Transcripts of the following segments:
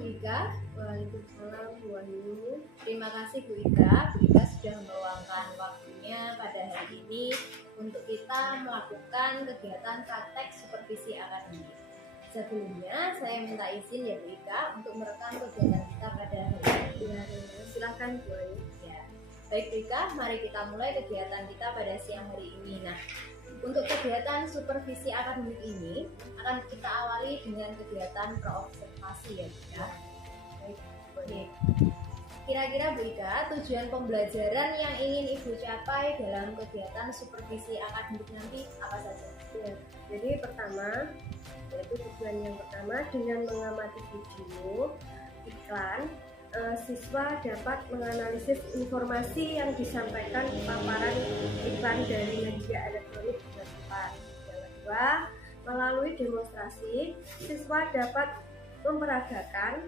Bu Ika. Waalaikumsalam Bu Wahyu. Terima kasih Bu Ika. Bu Ika sudah meluangkan waktunya pada hari ini untuk kita melakukan kegiatan praktek supervisi akademik. Sebelumnya saya minta izin ya Bu Ika untuk merekam kegiatan kita pada hari ini. Ya, silakan Bu Wahyu. Ya. Baik Bu Ika, mari kita mulai kegiatan kita pada siang hari ini. Nah, untuk kegiatan supervisi akademik ini akan kita awali dengan kegiatan praobservasi ya Bu Ika. Baik. Kira-kira Bu Ika, tujuan pembelajaran yang ingin Ibu capai dalam kegiatan supervisi akademik nanti apa saja? Ya, jadi pertama, yaitu tujuan yang pertama dengan mengamati video iklan, siswa dapat menganalisis informasi yang disampaikan di paparan iklan dari media elektronik dengan tepat. Yang kedua, melalui demonstrasi, siswa dapat memperagakan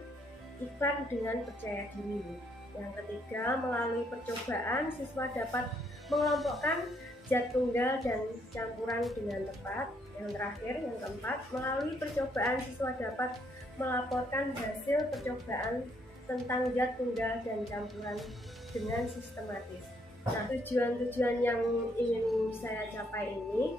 iklan dengan percaya diri. Yang ketiga, melalui percobaan, siswa dapat mengelompokkan zat tunggal dan campuran dengan tepat. Yang terakhir, yang keempat, melalui percobaan, siswa dapat melaporkan hasil percobaan tentang zat tunggal dan campuran dengan sistematis. Nah, tujuan-tujuan yang ingin saya capai ini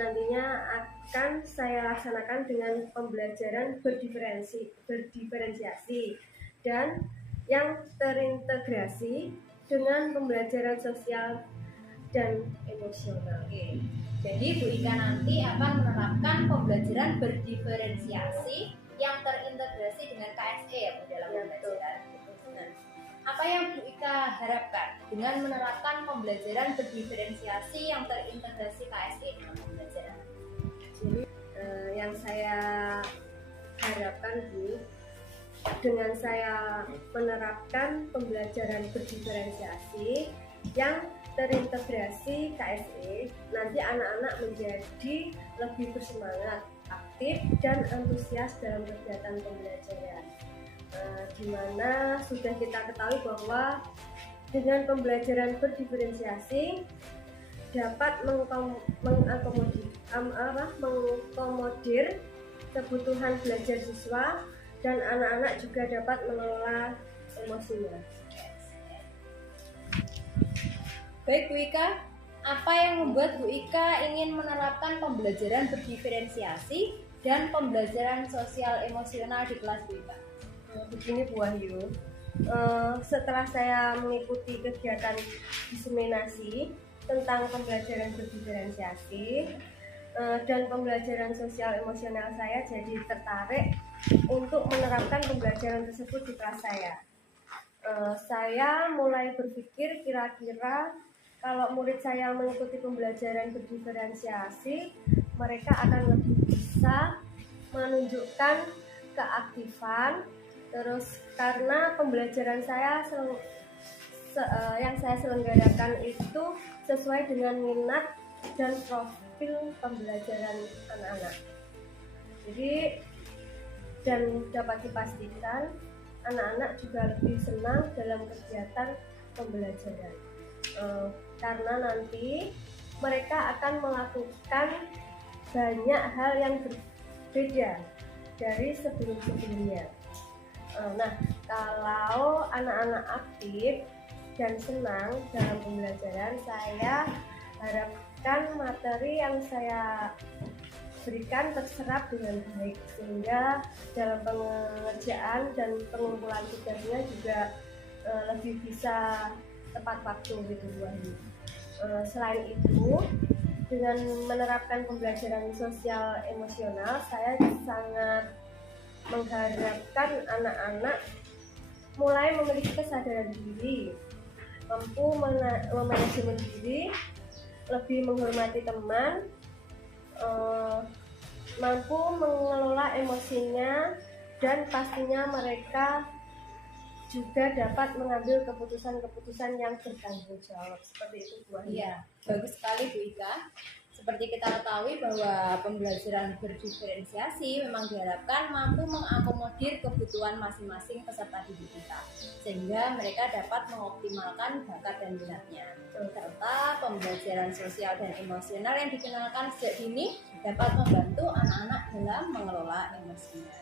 nantinya akan saya laksanakan dengan pembelajaran berdiferensiasi dan yang terintegrasi dengan pembelajaran sosial dan emosional. Oke. Jadi Bu Ika nanti akan menerapkan pembelajaran berdiferensiasi yang terintegrasi dengan KSE ya Bu dalam pembelajaran. Nah, apa yang Bu Ika harapkan dengan menerapkan pembelajaran berdiferensiasi yang terintegrasi KSE dalam pembelajaran? Jadi yang saya harapkan Bu, dengan saya menerapkan pembelajaran berdiferensiasi yang terintegrasi KSE, nanti anak-anak menjadi lebih bersemangat, aktif dan antusias dalam kegiatan pembelajaran. Di mana sudah kita ketahui bahwa dengan pembelajaran berdiferensiasi dapat mengakomodir kebutuhan belajar siswa dan anak-anak juga dapat mengelola emosinya. Baik Bu Ika, apa yang membuat Bu Ika ingin menerapkan pembelajaran berdiferensiasi dan pembelajaran sosial emosional di kelas Bu Ika? Begini Bu Wahyu, setelah saya mengikuti kegiatan diseminasi tentang pembelajaran berdiferensiasi dan pembelajaran sosial emosional, saya jadi tertarik untuk menerapkan pembelajaran tersebut di kelas saya. Saya mulai berpikir kira-kira kalau murid saya mengikuti pembelajaran berdiferensiasi, mereka akan lebih bisa menunjukkan keaktifan. Terus karena pembelajaran saya yang saya selenggarakan itu sesuai dengan minat dan profil pembelajaran anak-anak. Jadi dan dapat dipastikan anak-anak juga lebih senang dalam kegiatan pembelajaran karena nanti mereka akan melakukan banyak hal yang berbeda dari sebelum-sebelumnya. Nah, kalau anak-anak aktif dan senang dalam pembelajaran, saya harapkan materi yang saya berikan terserap dengan baik, sehingga dalam pengerjaan dan pengumpulan tugasnya juga lebih bisa tepat waktu gitu Bu Wahyu. Selain itu, dengan menerapkan pembelajaran sosial emosional, saya sangat mengharapkan anak-anak mulai memiliki kesadaran diri, mampu memanajemen diri, lebih menghormati teman, mampu mengelola emosinya, dan pastinya mereka juga dapat mengambil keputusan-keputusan yang bertanggung jawab. Seperti itu Bu Wahyu. Iya, bagus sekali Bu Ika. Seperti kita ketahui bahwa pembelajaran berdiferensiasi memang diharapkan mampu mengakomodir kebutuhan masing-masing peserta didik kita, sehingga mereka dapat mengoptimalkan bakat dan minatnya. Serta pembelajaran sosial dan emosional yang dikenalkan sejak dini dapat membantu anak-anak dalam mengelola emosinya.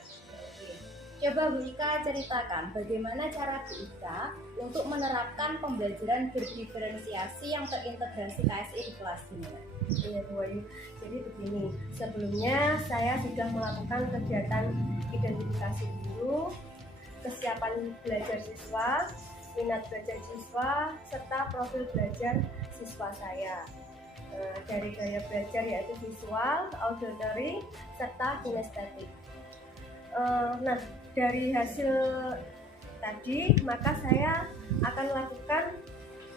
Coba Bu Ika ceritakan bagaimana cara Bu Ika untuk menerapkan pembelajaran berdiferensiasi yang terintegrasi KSI di kelas ini. Iya Bu Ayu. Jadi begini, sebelumnya saya sudah melakukan kegiatan identifikasi guru, kesiapan belajar siswa, minat belajar siswa, serta profil belajar siswa saya. Dari gaya belajar yaitu visual, auditory, serta kinestetik. Nah, dari hasil tadi maka saya akan lakukan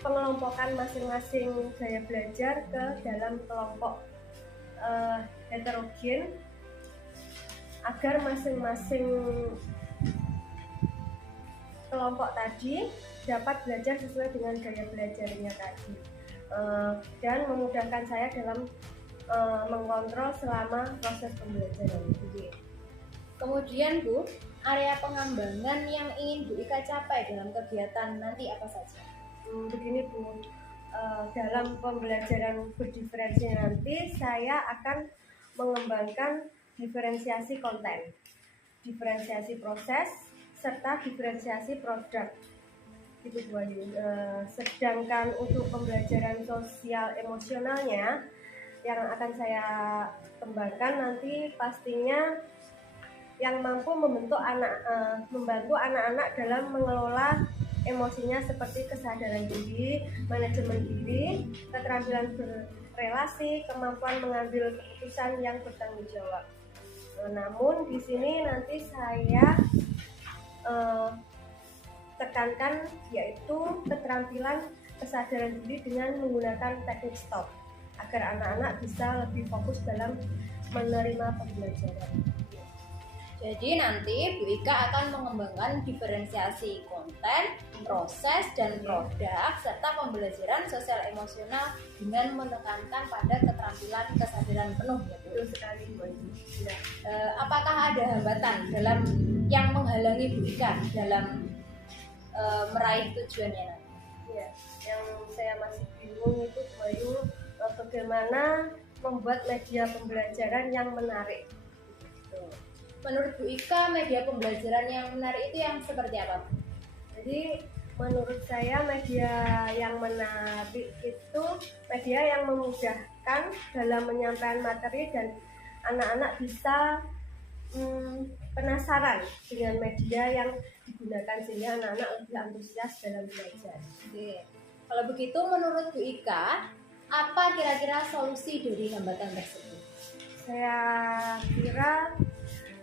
pengelompokan masing-masing gaya belajar ke dalam kelompok heterogen agar masing-masing kelompok tadi dapat belajar sesuai dengan gaya belajarnya tadi, dan memudahkan saya dalam mengontrol selama proses pembelajaran. Kemudian Bu, area pengembangan yang ingin Bu Ika capai dalam kegiatan nanti apa saja? Begini Bu, dalam pembelajaran berdiferensi nanti saya akan mengembangkan diferensiasi konten, diferensiasi proses, serta diferensiasi produk. Itu Bu Ayu. Sedangkan untuk pembelajaran sosial emosionalnya yang akan saya kembangkan nanti pastinya yang mampu membantu anak-anak dalam mengelola emosinya seperti kesadaran diri, manajemen diri, keterampilan berrelasi, kemampuan mengambil keputusan yang bertanggung jawab. Namun di sini nanti saya tekankan yaitu keterampilan kesadaran diri dengan menggunakan teknik stop agar anak-anak bisa lebih fokus dalam menerima pembelajaran. Jadi nanti Bu Ika akan mengembangkan diferensiasi konten, proses, dan produk serta pembelajaran sosial emosional dengan menekankan pada keterampilan kesadaran penuh ya Bu. Betul sekali Bu Ayu. Ya. Apakah ada hambatan dalam yang menghalangi Bu Ika dalam meraih tujuannya nanti? Ya, yang saya masih bingung itu Bu Ayu, bagaimana membuat media pembelajaran yang menarik. Menurut Bu Ika, media pembelajaran yang menarik itu yang seperti apa? Jadi menurut saya media yang menarik itu media yang memudahkan dalam menyampaikan materi dan anak-anak bisa penasaran dengan media yang digunakan sehingga anak-anak lebih antusias dalam belajar. Oke. Kalau begitu menurut Bu Ika, apa kira-kira solusi dari hambatan tersebut? Saya kira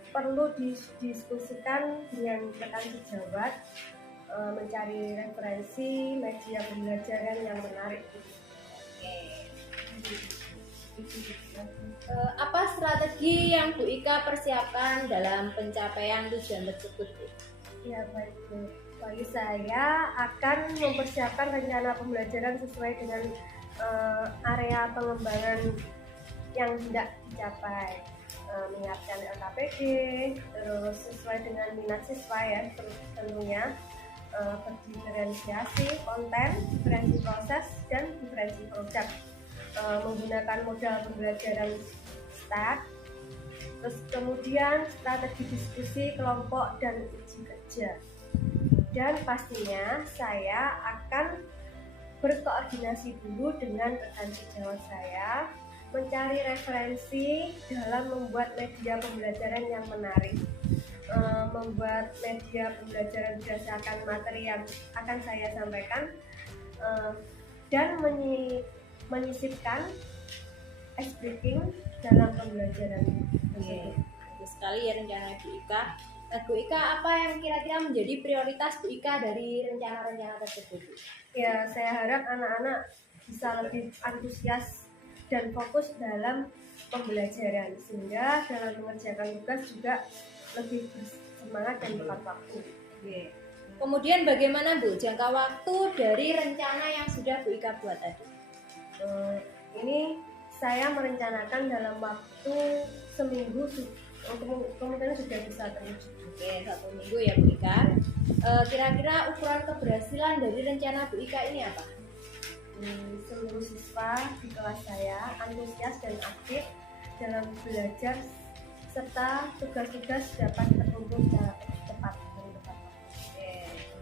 perlu didiskusikan dengan rekan sejawat, mencari referensi media pembelajaran yang menarik. Apa strategi yang Bu Ika persiapkan dalam pencapaian tujuan tersebut, Bu? Ya baik Bu, bagi saya akan mempersiapkan rencana pembelajaran sesuai dengan area pengembangan yang hendak dicapai. Menyiapkan LKPD, terus sesuai dengan minat siswa ya, terus tentunya berdiferensiasi konten, diferensi proses, dan diferensi produk, menggunakan modal pembelajaran STAR, terus kemudian strategi diskusi kelompok dan uji kerja, dan pastinya saya akan berkoordinasi dulu dengan rekan sejawat saya, mencari referensi dalam membuat media pembelajaran yang menarik, membuat media pembelajaran berdasarkan materi yang akan saya sampaikan, dan menyisipkan ice breaking dalam pembelajaran. Bagus sekali ya rencana Bu Ika. Nah, Bu Ika, apa yang kira-kira menjadi prioritas Bu Ika dari rencana-rencana tersebut? Ya, saya harap anak-anak bisa lebih antusias dan fokus dalam pembelajaran sehingga dalam mengerjakan tugas juga lebih bersemangat dan tepat waktu. Kemudian bagaimana Bu jangka waktu dari rencana yang sudah Bu Ika buat tadi? Ini saya merencanakan dalam waktu seminggu, kemungkinan sudah bisa terwujud. Oke, 1 minggu ya Bu Ika. Kira-kira ukuran keberhasilan dari rencana Bu Ika ini apa? Seluruh siswa di kelas saya antusias dan aktif dalam belajar serta tugas-tugas dapat terkumpul secara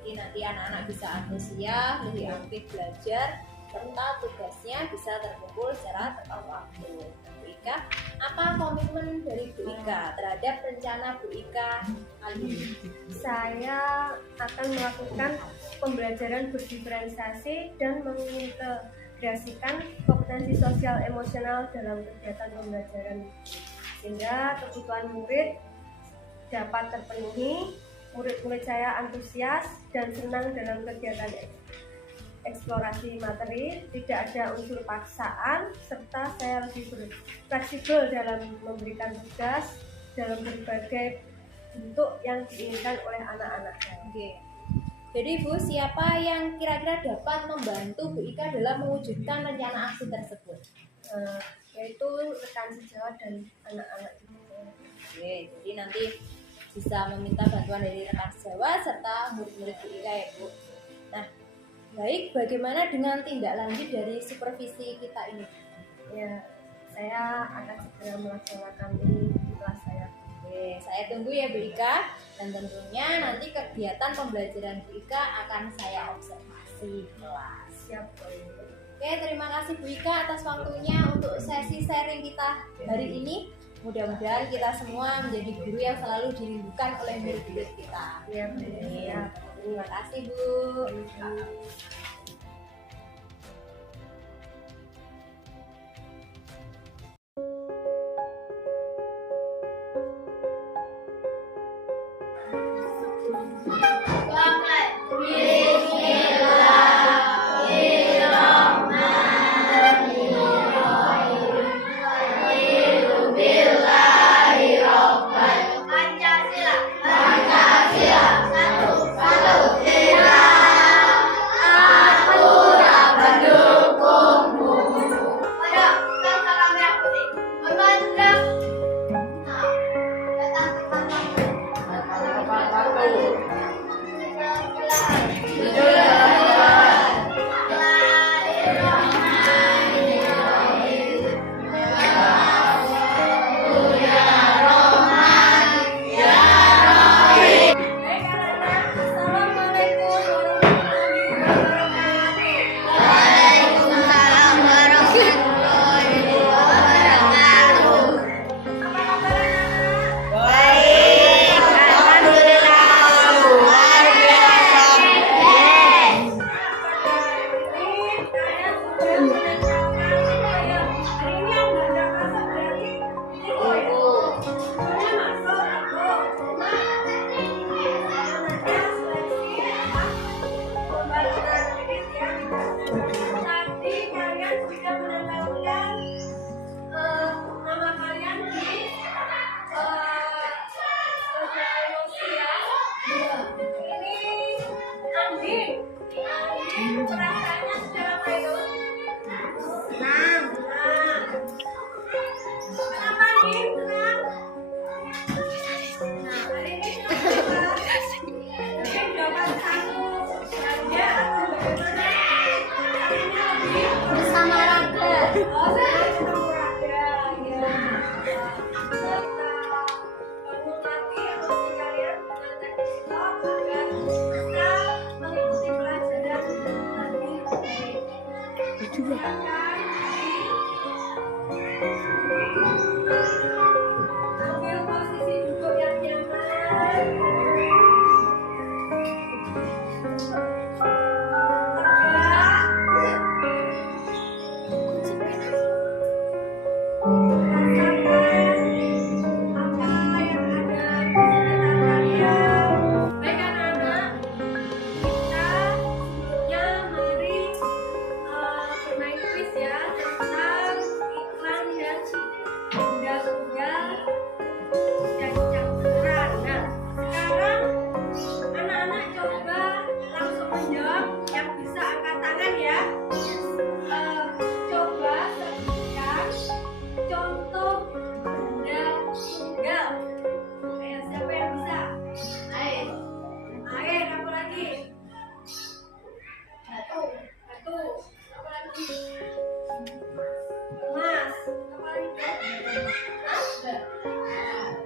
Jadi nanti anak-anak bisa antusias, lebih aktif belajar, serta tugasnya bisa terkumpul secara tepat waktu. Bu Ika, apa komitmen dari Bu Ika terhadap rencana Bu Ika kali ini? Saya akan melakukan pembelajaran berdiferensiasi dan mengintegrasikan kompetensi sosial emosional dalam kegiatan pembelajaran sehingga kebutuhan murid dapat terpenuhi. Murid-murid saya antusias dan senang dalam kegiatan eksplorasi materi, tidak ada unsur paksaan, serta saya lebih fleksibel dalam memberikan tugas dalam berbagai bentuk yang diinginkan oleh anak-anak saya. Oke. Jadi Bu, siapa yang kira-kira dapat membantu Bu Ika dalam mewujudkan rencana aksi tersebut? Yaitu rekan sejawat dan anak-anak juga. Oke, jadi nanti bisa meminta bantuan dari rekan sejawat serta murid-murid Bu Ika ya Bu. Nah, baik, bagaimana dengan tindak lanjut dari supervisi kita ini? Ya, saya akan segera melaksanakan ini di kelas saya. Oke, saya tunggu ya Bu Ika, dan tentunya nanti kegiatan pembelajaran Bu Ika akan saya observasi kelas. Siap, Bu. Oke, terima kasih Bu Ika atas waktunya untuk sesi sharing kita hari ini. Mudah-mudahan kita semua menjadi guru yang selalu dirindukan oleh murid-murid kita. Ya, Bu. Ya. Terima kasih Bu. Bersama Raga. Ambil posisi duduk yang nyaman.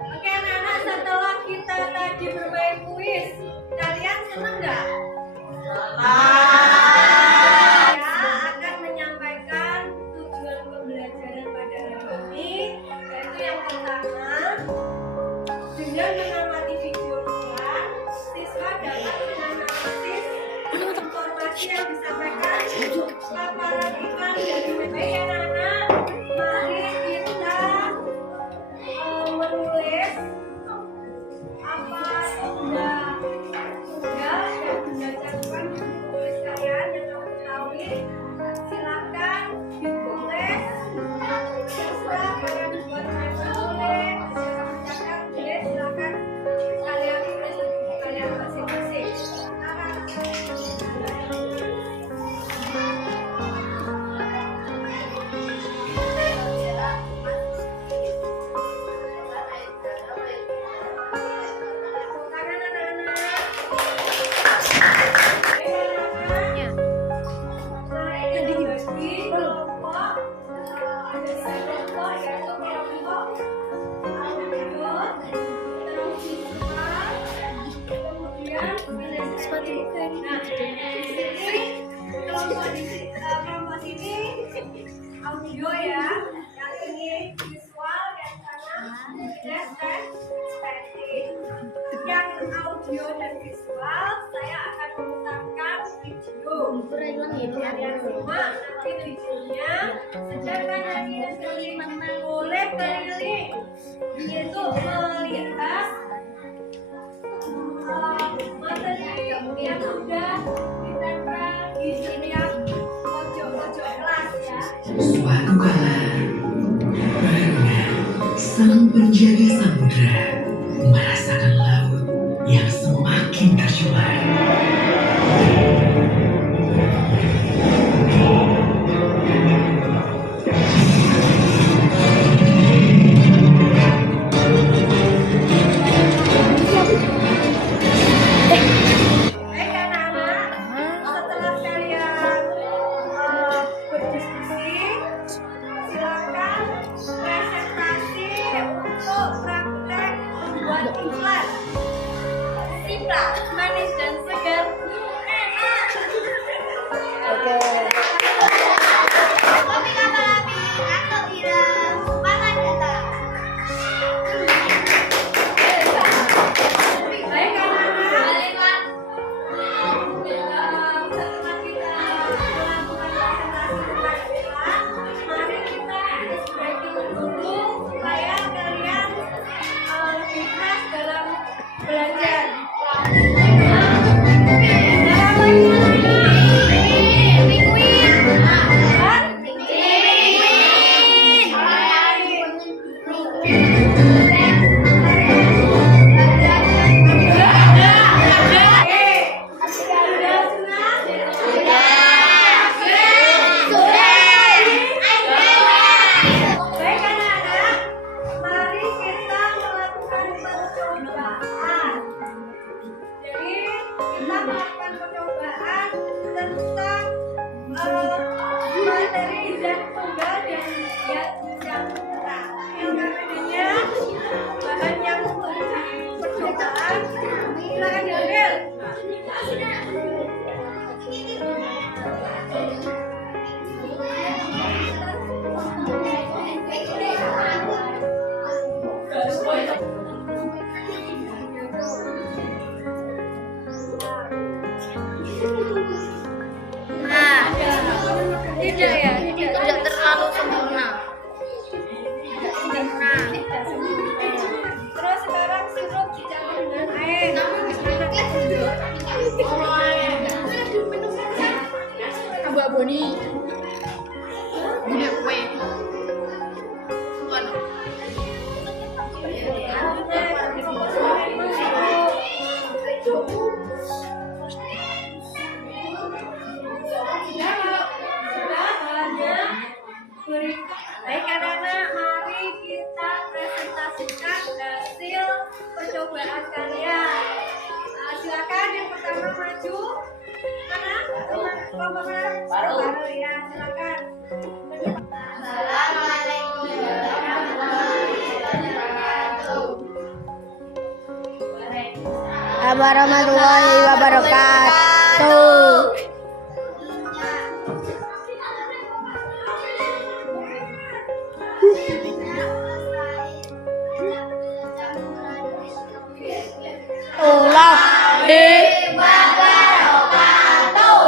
Oke anak-anak, setelah kita tadi bermain kuis, kalian seneng nggak? presentasi yang disampaikan paparan iklan dari baik anak-anak. Mari kita menulis apa sudah dan bunda cakupan tulis kalian yang kamu ketahui. Silakan ditulis sesuai kalian buat menulis. Kamu catat tulis, silakan kalian tulis buku kalian masing-masing. Kelompok ini audio ya, yang ini visual, yang sana dan speaking. Yang audio dan visual saya akan memutarkan video. Kalian semua nanti videonya, sedangkan yang boleh keliling, yaitu melihat materi yang sudah ditempel di setiap pojok-pojok kelas ya. Suatu kala, barunya sang penjaga samudra merasakan laut yang semakin tercemar. Setelah kalian berdiskusi, silakan presentasi untuk praktek membuat iklan. Simpla, manis dan segar, enak. Oke. Kopi kapal api atau irang, paman datang. Baik anak-anak. Setelah kita melakukan presentasi tentang iklan, mari kita breaking dulu supaya kalian lebih fresh dalam belajar. Baik anak-anak, mari kita melakukan percobaan. Jadi kita melakukan percobaan tentang materi zat tunggal dan zat yang berat. Yang namanya bahan yang untuk percobaan. Silakan diambil. Tidak ya, tidak terlalu sempurna. Terus sekarang sirup dicampur dengan air. Abu-abu nih. Gede kue. Bukan. Baik anak-anak, mari kita presentasikan hasil percobaan kalian. Silakan yang pertama maju. Mana? Kelompok mana? Baru ya, silakan. Assalamualaikum warahmatullahi wabarakatuh. Allah wabarakatuh.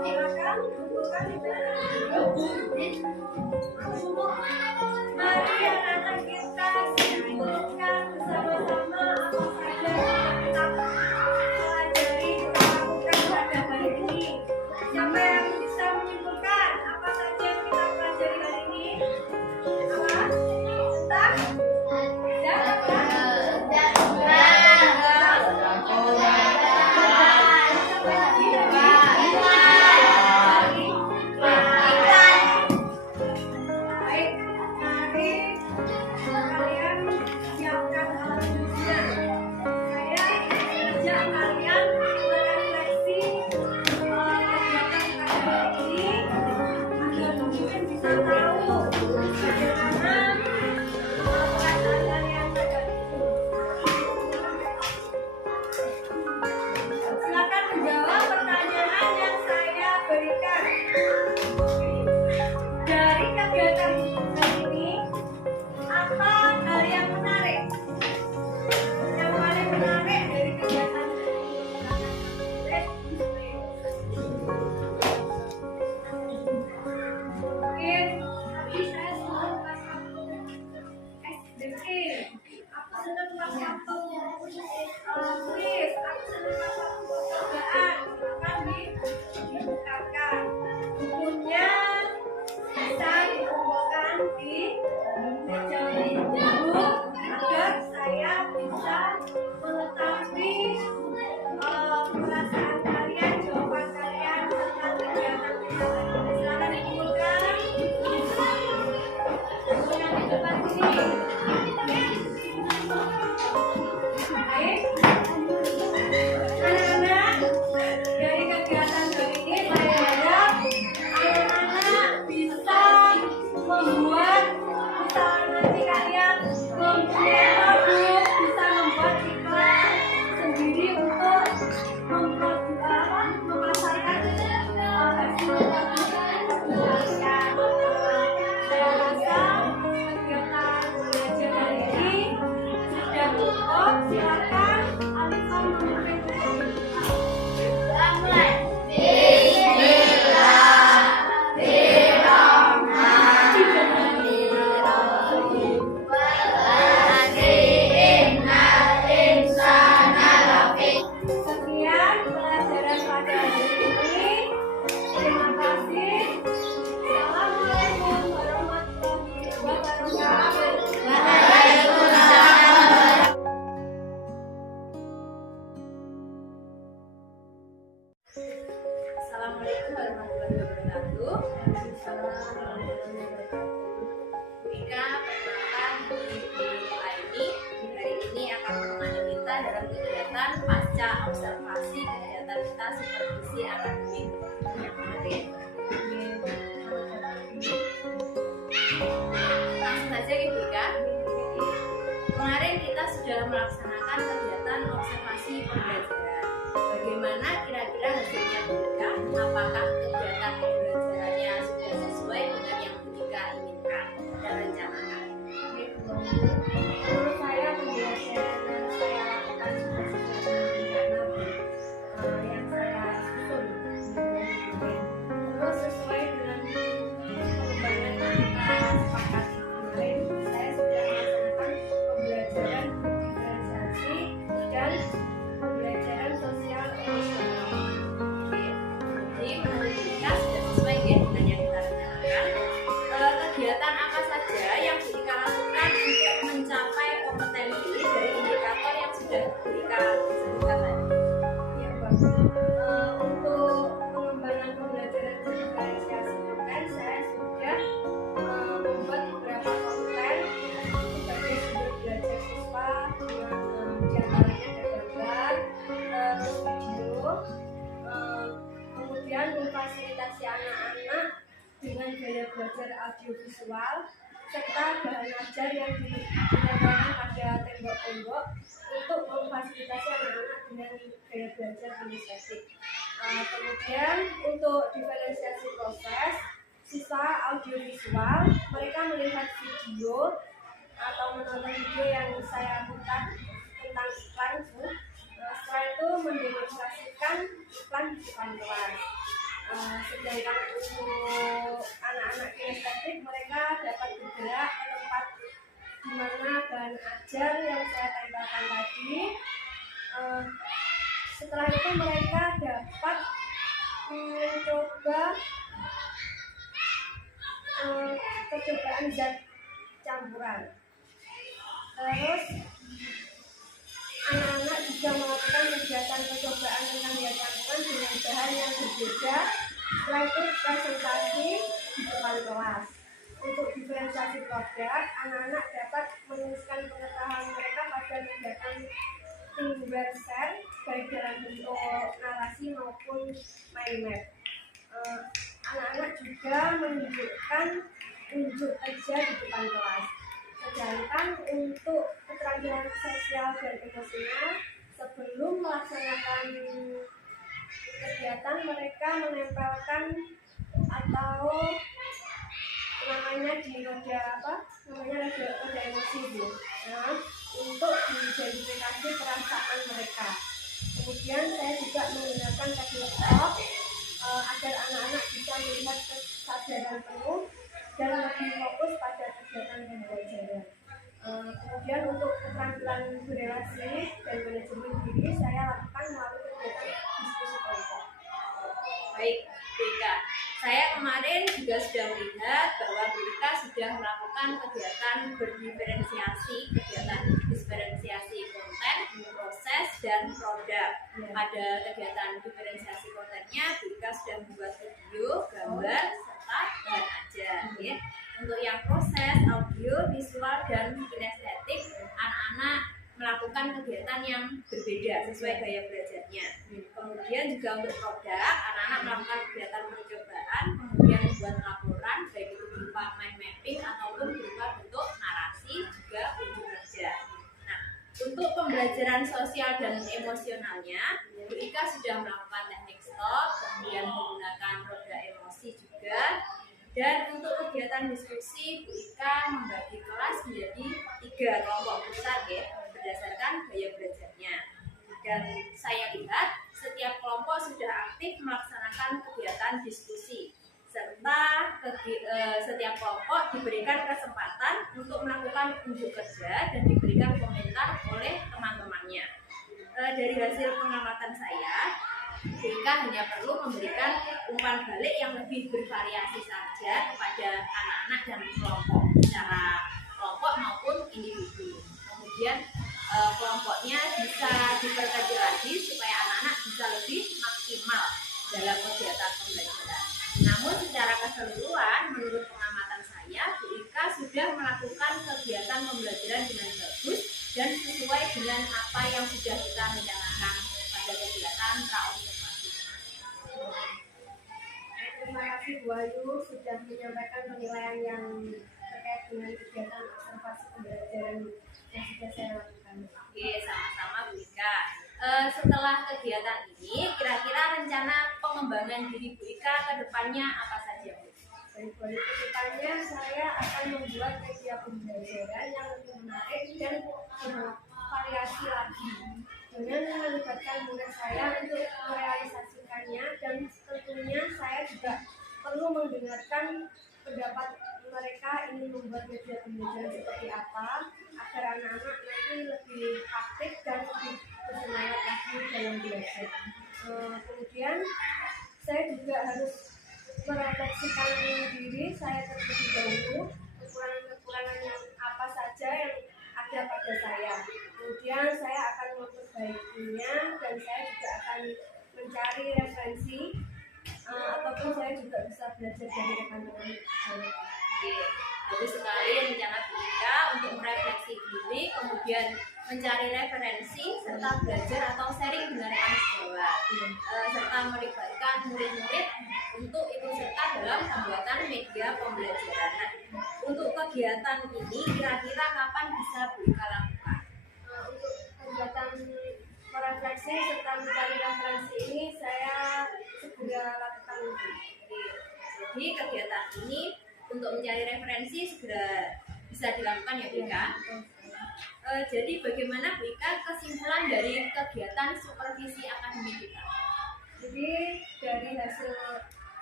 Silakan kumpulkan di Mari anak-anak kita simpulkan bersama-sama apa saja yang kita pelajari kita lakukan pada hari ini. Siapa yang bisa menyimpulkan apa saja yang kita pelajari hari ini? Apa? Tentang? Baik, mari kalian siapkan alat tulisnya. Saya ajak kalian merefleksi kegiatan pada hari ini agar mungkin bisa tahu bagaimana perasaan kalian pada itu. Silakan menjawab pertanyaan yang saya berikan. Dari kegiatan hari ini, apa hal yang menarik? Yang paling menarik dari kegiatan mungkin tadi saya senang kelas 1 SDK. Aku senang kelas 1 kuis. Aku senang kelas 1 percobaan. Silakan dibukakan bukunya, bisa dikumpulkan di meja guru agar saya bisa mengetahui perasaan kalian, jawaban kalian tentang kegiatan kita tadi. Silakan dikumpulkan. Kumpulkan di depan sini. Baik. Anak-anak, dari kegiatan hari ini saya harap anak-anak bisa membuat, bisa nanti kalian membuat notebook, bisa membuat iklan sendiri untuk mempasarkan hasil kalian. Saya rasa kegiatan belajar hari ini sudah cukup. Silakan Alifah memimpin. Sekian pelajaran pada hari ini. Terima kasih. Assalamualaikum warahmatullahi wabarakatuh. Assalamualaikum warahmatullahi wabarakatuh. Ika, perkenalkan Ibu Aini. Hari ini akan menemani kita dalam kegiatan pasca observasi kegiatan kita supervisi akademik yang kemarin. Langsung saja Ibu Ika. Kemarin kita sudah melaksanakan kegiatan observasi pembelajaran. Bagaimana kira-kira hasilnya Bu Ika? Apakah kegiatan pembelajarannya sudah sesuai dengan yang Bu Ika inginkan dan rencanakan? Menurut saya pembelajaran yang saya lakukan sudah sesuai dengan rencana yang saya susun. Terus sesuai dengan pengembangan yang kita sepakati kemarin, saya sudah melaksanakan pembelajaran diferensiasi dan pembelajaran sosial emosional. Jadi menurut Bu Ika sudah sesuai ya dengan yang kita rencanakan. Kegiatan apa saja yang Bu Ika lakukan untuk mencapai kompetensi dari indikator yang sudah Bu Ika sebutkan tadi? Ya, Bang. Untuk pengembangan pembelajaran diferensiasi konten, saya sudah membuat beberapa konten sebagai sumber belajar siswa, diantaranya ada gambar, terus video, kemudian memfasilitasi anak-anak dengan gaya belajar audiovisual serta bahan ajar yang ditempelkan pada tembok-tembok untuk memfasilitasi anak-anak dengan gaya belajar kinestetik. Kemudian untuk diferensiasi proses, siswa audiovisual mereka melihat video atau menonton video yang saya putar tentang iklan. Setelah itu mendemonstrasikan iklan depan kelas. Sedangkan untuk anak-anak kinestetik, mereka dapat bergerak ke tempat di mana bahan ajar yang saya tempelkan tadi. Setelah itu mereka dapat mencoba percobaan zat campuran. Terus anak-anak juga melakukan kegiatan percobaan tentang zat campuran dengan bahan yang berbeda. Setelah itu presentasi di depan kelas. Untuk diferensiasi produk, anak-anak dapat menuliskan pengetahuan mereka pada kegiatan timber share, baik dalam bentuk narasi maupun mind map. Anak-anak juga menunjukkan unjuk kerja di depan kelas. Sedangkan untuk keterampilan sosial dan emosional, sebelum melaksanakan kegiatan mereka menempelkan atau namanya di roda roda emosi Bu. Nah, untuk diidentifikasi perasaan mereka. Kemudian saya juga menggunakan teknik stop agar anak-anak bisa melihat kesadaran penuh dan lebih fokus pada kegiatan pembelajaran. Kemudian untuk keterampilan berelasi dan manajemen diri saya lakukan melalui kegiatan diskusi kelompok. Baik, Bu Ika. Saya kemarin juga sudah melihat bahwa Bu Ika sudah melakukan kegiatan berdiferensiasi, kegiatan diferensiasi konten, proses, dan produk. Pada kegiatan diferensiasi kontennya, Bu Ika sudah membuat video, gambar, serta bahan ajar. Ya. Untuk yang proses, audio, visual, dan kinestetik, anak-anak melakukan kegiatan yang berbeda sesuai gaya belajarnya. Kemudian juga untuk produk, anak-anak melakukan kegiatan percobaan, kemudian membuat laporan, baik itu berupa mind mapping ataupun berupa bentuk narasi, juga unjuk kerja. Nah, untuk pembelajaran sosial dan emosionalnya, Bu Ika sudah melakukan teknik stop, kemudian menggunakan roda emosi juga. Dan untuk kegiatan diskusi, Bu Ika membagi kelas menjadi 3 kelompok besar ya, berdasarkan gaya belajarnya. Dan saya lihat setiap kelompok sudah aktif melaksanakan kegiatan diskusi, serta setiap kelompok diberikan kesempatan untuk melakukan unjuk kerja dan diberikan komentar oleh teman-temannya. Dari hasil pengamatan saya, BK hanya perlu memberikan umpan balik yang lebih bervariasi saja kepada anak-anak dan kelompok, secara kelompok maupun individu. Kemudian kelompoknya bisa diperkecil lagi supaya anak-anak bisa lebih maksimal dalam kegiatan pembelajaran. Namun secara keseluruhan, menurut pengamatan saya, Bu Ika sudah melakukan kegiatan pembelajaran dengan bagus dan sesuai dengan apa yang sudah kita rencanakan pada kegiatan praobservasi. Terima kasih Bu Ayu sudah menyampaikan penilaian yang terkait dengan kegiatan observasi pembelajaran yang sudah saya lakukan. Oke, sama-sama Bu Ika. Setelah kegiatan ini, kira-kira rencana pengembangan diri Bu Ika ke depannya apa saja, Bu? Baik, dari kedepannya saya akan membuat media pembelajaran yang lebih menarik dan bervariasi lagi dengan melibatkan murid saya untuk merealisasikannya, dan tentunya saya juga perlu mendengarkan pendapat mereka ingin membuat media pembelajaran seperti apa agar anak-anak nanti lebih aktif dan lebih bersemangat lagi dalam belajar. Kemudian saya juga harus merefleksikan diri saya terlebih dahulu, kekurangan-kekurangan yang apa saja yang ada pada saya. Kemudian saya akan memperbaikinya dan saya juga akan mencari referensi ataupun saya juga bisa belajar dari rekan-rekan saya. Oke, bagus sekali rencana Bu Ika untuk merefleksi diri, kemudian mencari referensi, serta belajar atau sharing dengan rekan sejawat, serta melibatkan murid-murid untuk ikut serta dalam pembuatan media pembelajaran. Nah, untuk kegiatan ini kira-kira kapan bisa Bu Ika lakukan? Untuk kegiatan merefleksi serta mencari referensi ini saya segera lakukan. Jadi kegiatan ini untuk mencari referensi segera bisa dilakukan ya Bu Ika. Jadi bagaimana Bu Ika kesimpulan dari kegiatan supervisi akademik kita? Jadi dari hasil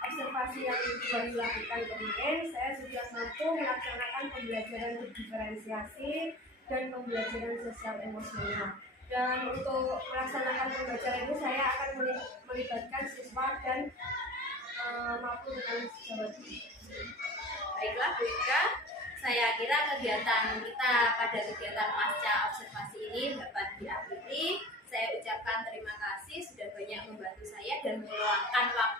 observasi yang Ibu lakukan kemarin, saya sudah mampu melaksanakan pembelajaran berdiferensiasi dan pembelajaran sosial emosional. Dan untuk melaksanakan pembelajaran ini saya akan melibatkan siswa dan mampu dengan Jawa Timur. Baiklah Bu Ika, saya kira kegiatan kita pada kegiatan pasca observasi ini dapat diakhiri. Saya ucapkan terima kasih sudah banyak membantu saya dan meluangkan waktu